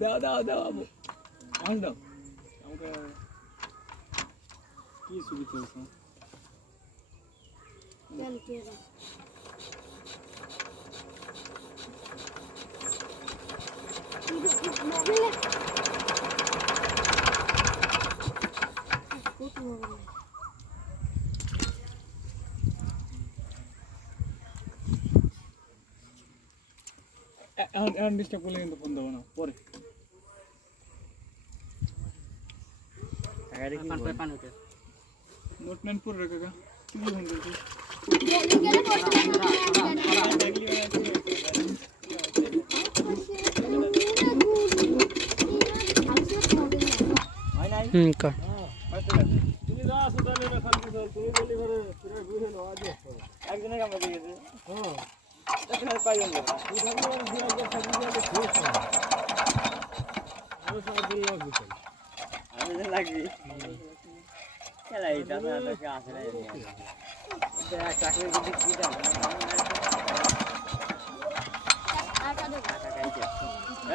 দাও বাবু মাছ দাও আমাকে কি ছবি তুলছো এখন ডিস্টার্ব করলে কিন্তু ফোন দেবো না পরে নোট নাইন পরে রেখে গা তুই ফোন করছিস তুমি যা আসো তাহলে তুমি বলি ঘরে বুঝে নাও আজ একজনের কামড়ে দিয়েছে হ্যাঁ এখানে পাইবেন না তুই ভাবলি যে আগে থাকি যাবে খুশ না আমি সব দিন লাগবে আমি যে লাগি খেলা এটা না তো আসে না এটা চাকরি যদি কি দাও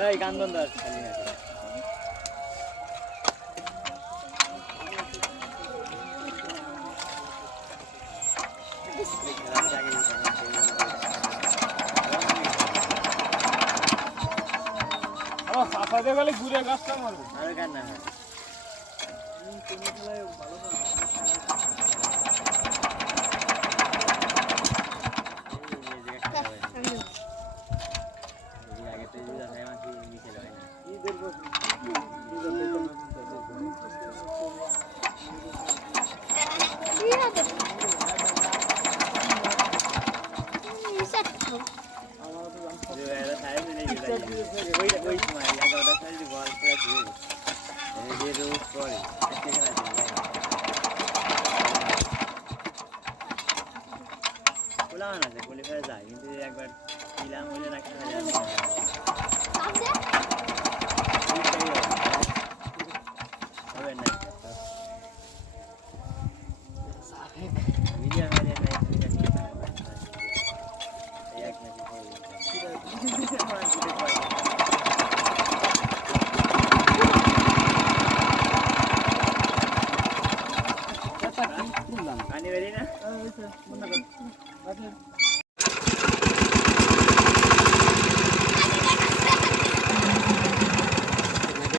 এই কান্দনদার খালি না সাফাতে গেলে ঘুরে গাছটা মারবে আরে কেন না তুমি খেলায় ভালো না আগে তো যা হয় আমাকে নিচে যায় না কি করব যায় কিন্তু একবার কিলাম হইলে না খেলা যাবে হবে না মিডিয়া মানে নাই এক নাকি আনি বেরি না